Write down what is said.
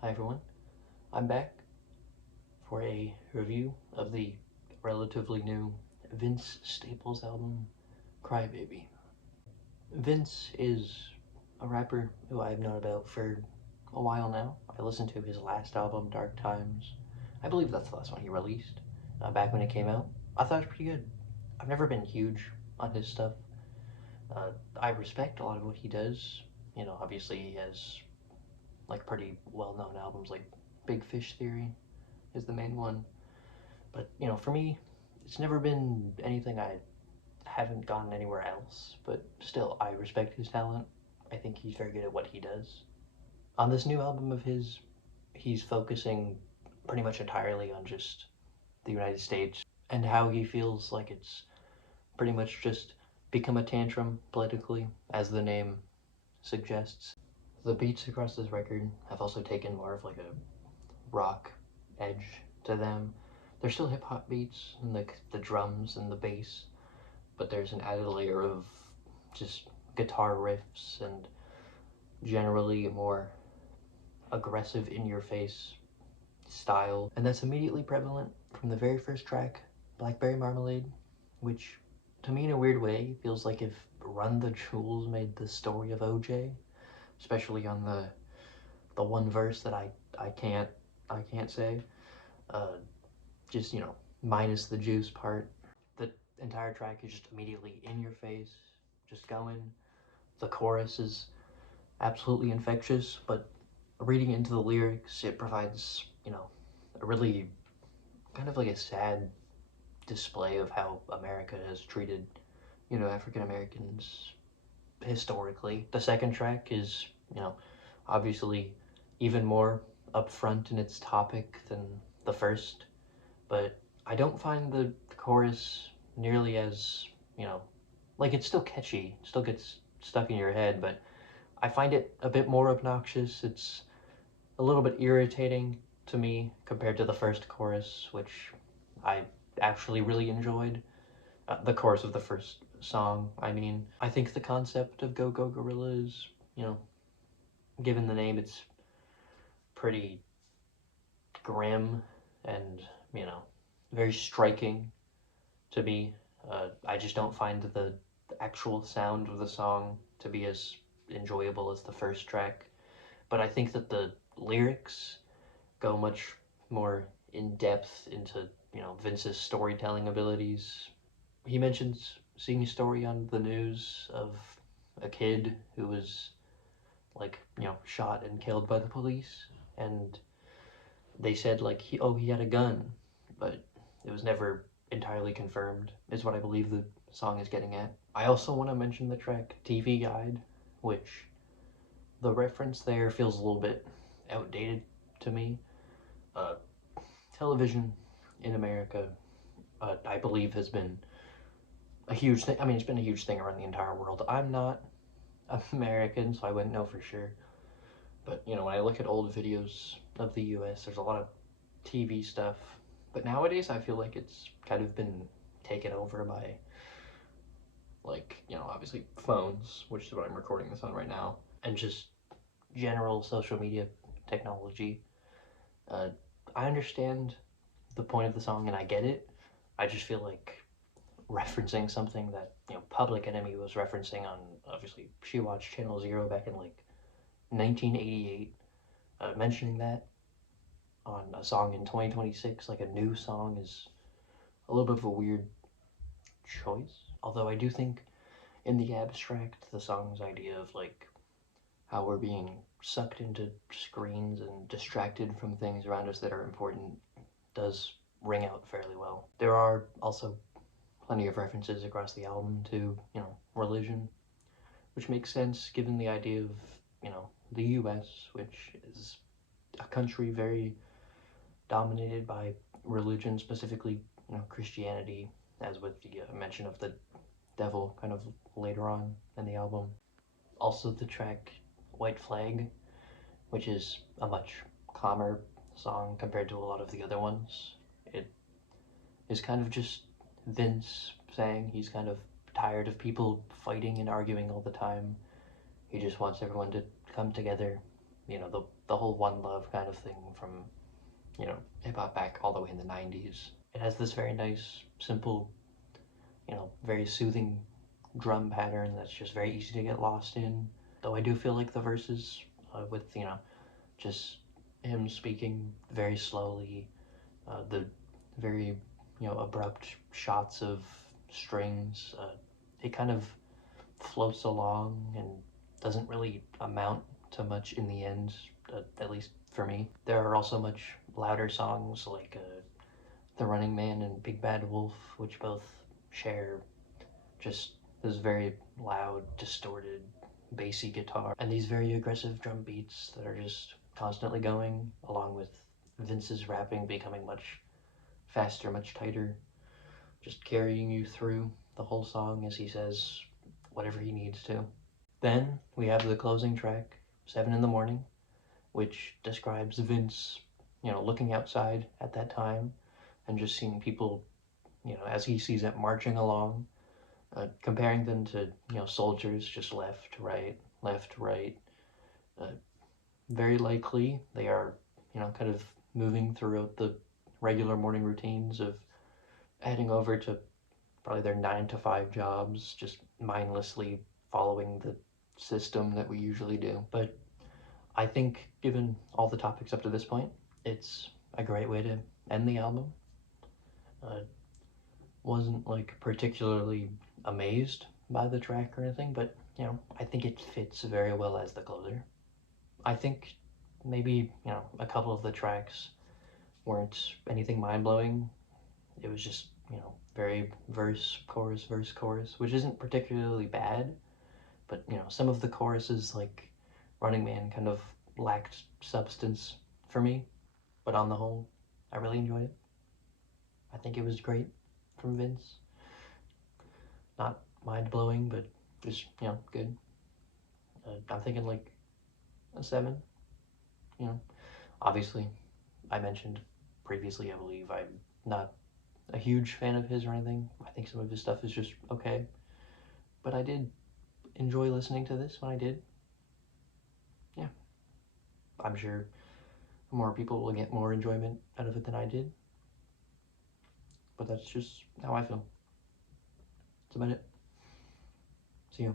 Hi everyone, I'm back for a review of the relatively new Vince Staples album, Crybaby. Vince is a rapper who I've known about for a while now. I listened to his last album, Dark Times. I believe that's the last one he released, back when it came out. I thought it was pretty good. I've never been huge on his stuff. I respect a lot of what he does. Obviously he has like pretty well-known albums like Big Fish Theory is the main one. But, for me, it's never been anything I haven't gotten anywhere else. But still, I respect his talent. I think he's very good at what he does. On this new album of his, he's focusing pretty much entirely on just the United States and how he feels like it's pretty much just become a tantrum politically, as the name suggests. The beats across this record have also taken more of like a rock edge to them. They're still hip hop beats and the drums and the bass, but there's an added layer of just guitar riffs and generally a more aggressive in your face style. And that's immediately prevalent from the very first track, Blackberry Marmalade, which to me in a weird way feels like if Run the Jewels made the story of OJ, especially on the one verse that I can't say. Just, minus the juice part. The entire track is just immediately in your face, just going. The chorus is absolutely infectious, but reading into the lyrics, it provides, a really kind of like a sad display of how America has treated, African Americans historically. The second track is, obviously even more upfront in its topic than the first, but I don't find the chorus nearly as, like it's still catchy, it still gets stuck in your head, but I find it a bit more obnoxious. It's a little bit irritating to me compared to the first chorus, which I actually really enjoyed. The chorus of the first song, I mean. I think the concept of Go Go Gorilla is, given the name, it's pretty grim and, very striking to me. I just don't find the actual sound of the song to be as enjoyable as the first track. But I think that the lyrics go much more in depth into, Vince's storytelling abilities. He mentions seeing a story on the news of a kid who was like, shot and killed by the police, and they said like he had a gun, but it was never entirely confirmed, is what I believe the song is getting at. I also want to mention the track TV Guide, which the reference there feels a little bit outdated to me. Uh, Television in America, I believe, has been a huge thing. I mean, it's been a huge thing around the entire world. I'm not American, so I wouldn't know for sure. But, when I look at old videos of the US, there's a lot of TV stuff. But nowadays, I feel like it's kind of been taken over by, like, obviously phones, which is what I'm recording this on right now, and just general social media technology. I understand the point of the song and I get it. I just feel like referencing something that, Public Enemy was referencing on, obviously, She Watched Channel Zero back in, like, 1988, mentioning that on a song in 2026, like a new song, is a little bit of a weird choice. Although I do think, in the abstract, the song's idea of, like, how we're being sucked into screens and distracted from things around us that are important does ring out fairly well. There are also plenty of references across the album to, religion, which makes sense given the idea of, the US, which is a country very dominated by religion, specifically, Christianity, as with the mention of the devil kind of later on in the album. Also the track White Flag, which is a much calmer song compared to a lot of the other ones. It is kind of just Vince saying he's kind of tired of people fighting and arguing all the time. He just wants everyone to come together. The the whole One Love kind of thing from, you know, hip hop back all the way in the 90s. It has this very nice, simple, you know, very soothing drum pattern that's just very easy to get lost in. Though I do feel like the verses, with, you know, just him speaking very slowly, the very, you know, abrupt shots of strings, it kind of floats along and doesn't really amount to much in the end, at least for me. There are also much louder songs like The Running Man and Big Bad Wolf, which both share just this very loud, distorted, bassy guitar, and these very aggressive drum beats that are just constantly going, along with Vince's rapping becoming much faster, much tighter, just carrying you through the whole song as he says whatever he needs to. Then we have the closing track, 7 in the Morning, which describes Vince, you know, looking outside at that time and just seeing people, you know, as he sees it marching along, comparing them to, you know, soldiers just left, right. Uh, Very likely they are, you know, kind of moving throughout the regular morning routines of heading over to probably their 9 to 5 jobs, just mindlessly following the system that we usually do. But I think, given all the topics up to this point, it's a great way to end the album. Wasn't like particularly amazed by the track or anything, but you know, I think it fits very well as the closer. I think maybe, you know, a couple of the tracks weren't anything mind-blowing. It was just, you know, very verse, chorus, which isn't particularly bad, but you know, some of the choruses like Running Man kind of lacked substance for me, but on the whole, I really enjoyed it. I think it was great from Vince. Not mind-blowing, but just, you know, good. I'm thinking like a 7, you know. Obviously, I mentioned previously, I believe, I'm not a huge fan of his or anything. I think some of his stuff is just okay. But I did enjoy listening to this when I did. Yeah. I'm sure more people will get more enjoyment out of it than I did. But that's just how I feel. That's about it. See you.